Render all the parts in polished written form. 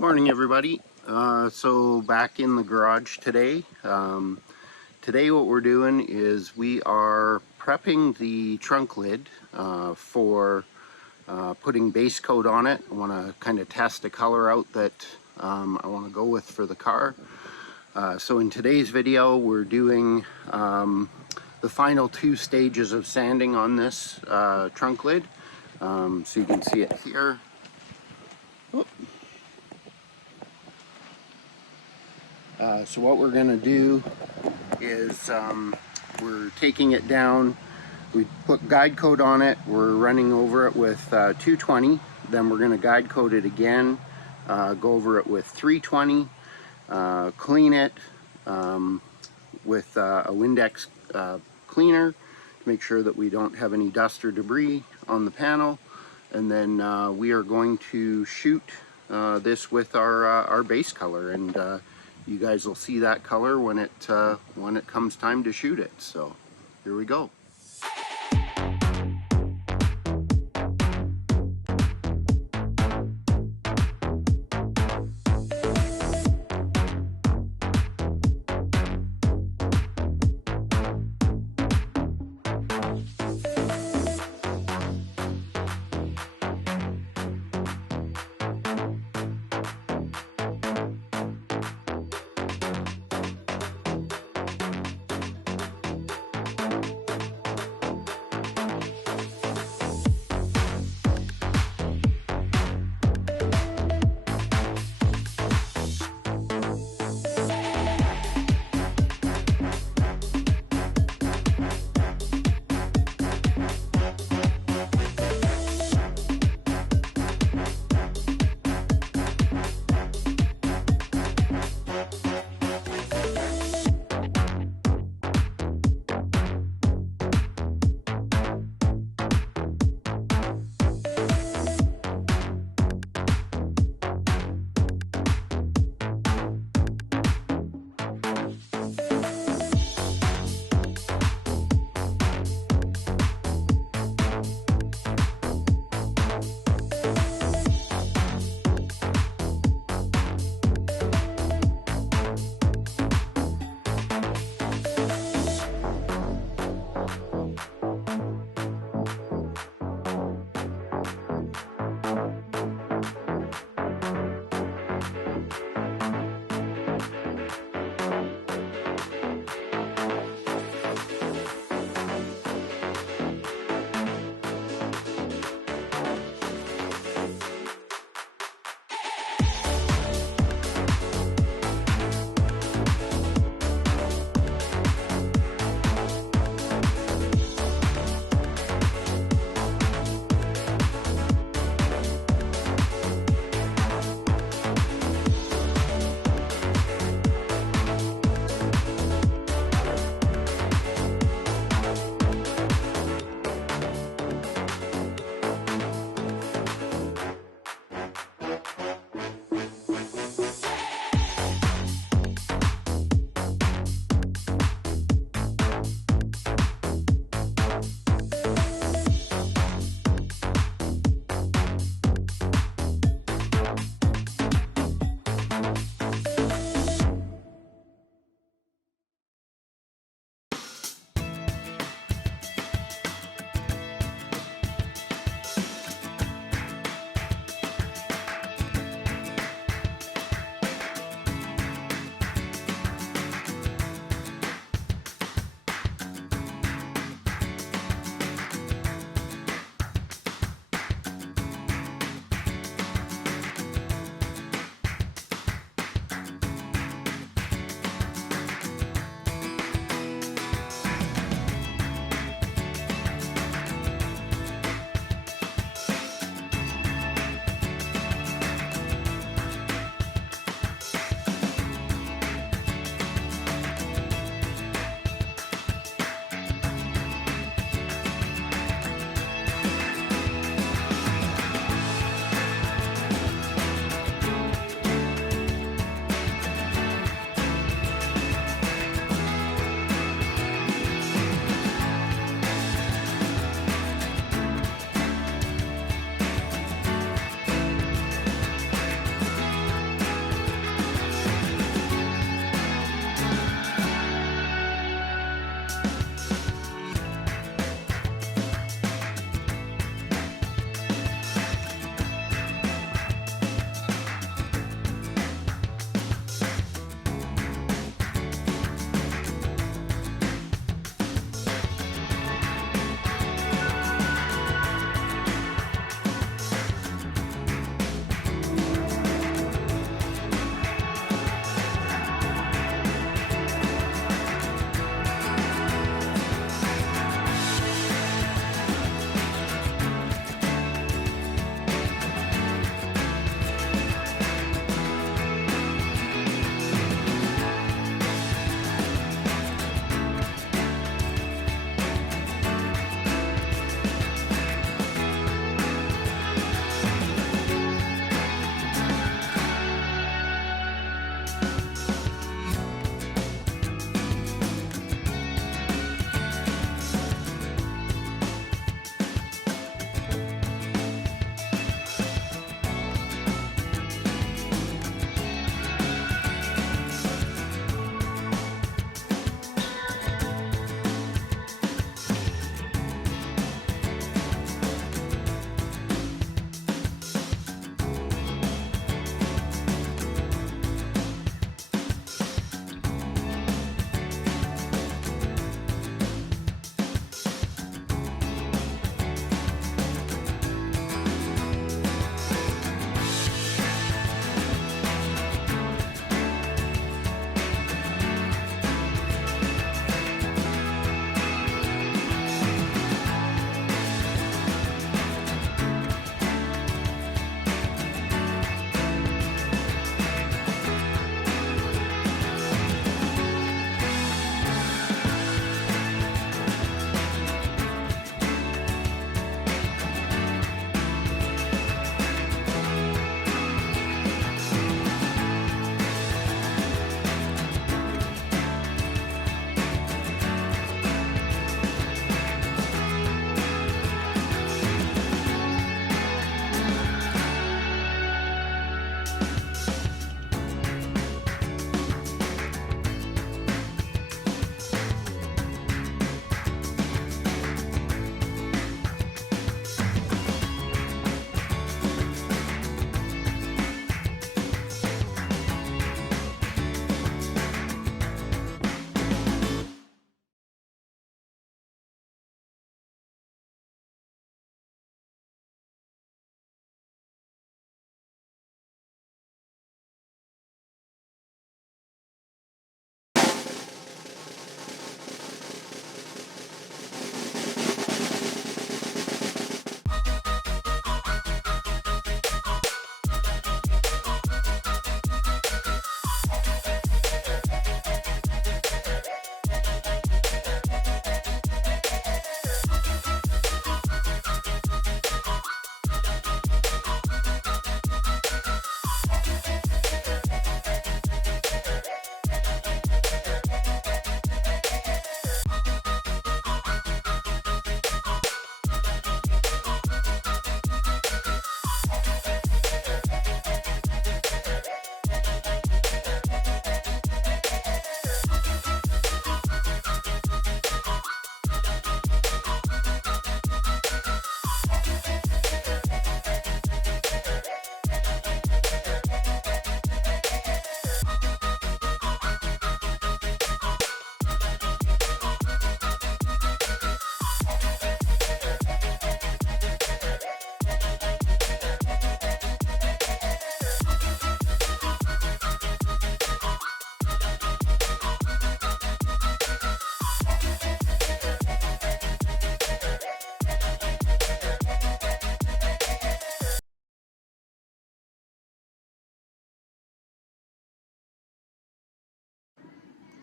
Morning everybody. So back in the garage today. Today what we're doing is we are prepping the trunk lid for putting base coat on it. I want to kind of test a color out that I want to go with for the car. So in today's video we're doing the final two stages of sanding on this trunk lid. So you can see it here. So what we're going to do is we're taking it down. We put guide coat on it. We're running over it with 220. Then we're going to guide coat it again, go over it with 320, clean it with a Windex cleaner to make sure that we don't have any dust or debris on the panel. And then we are going to shoot this with our base color, and you guys will see that color when it comes time to shoot it. So here we go.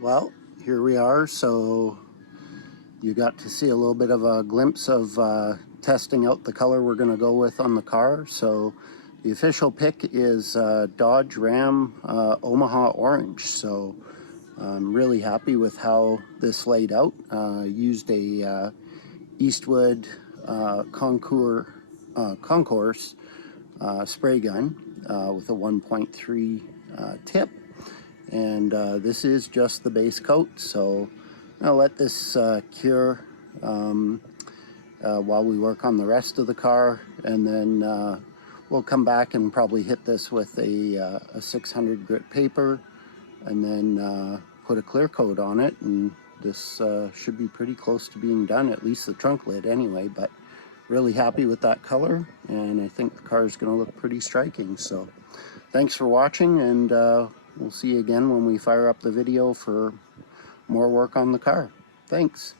Well, here we are. So you got to see a little bit of a glimpse of testing out the color we're going to go with on the car. So the official pick is Dodge Ram Omaha Orange. So I'm really happy with how this laid out. Used a Eastwood Concourse spray gun with a 1.3 tip. And this is just the base coat, so I'll let this cure while we work on the rest of the car, and then we'll come back and probably hit this with a 600 grit paper, and then put a clear coat on it, and this should be pretty close to being done, at least the trunk lid anyway. But really happy with that color, and I think the car is going to look pretty striking. So thanks for watching, and we'll see you again when we fire up the video for more work on the car. Thanks.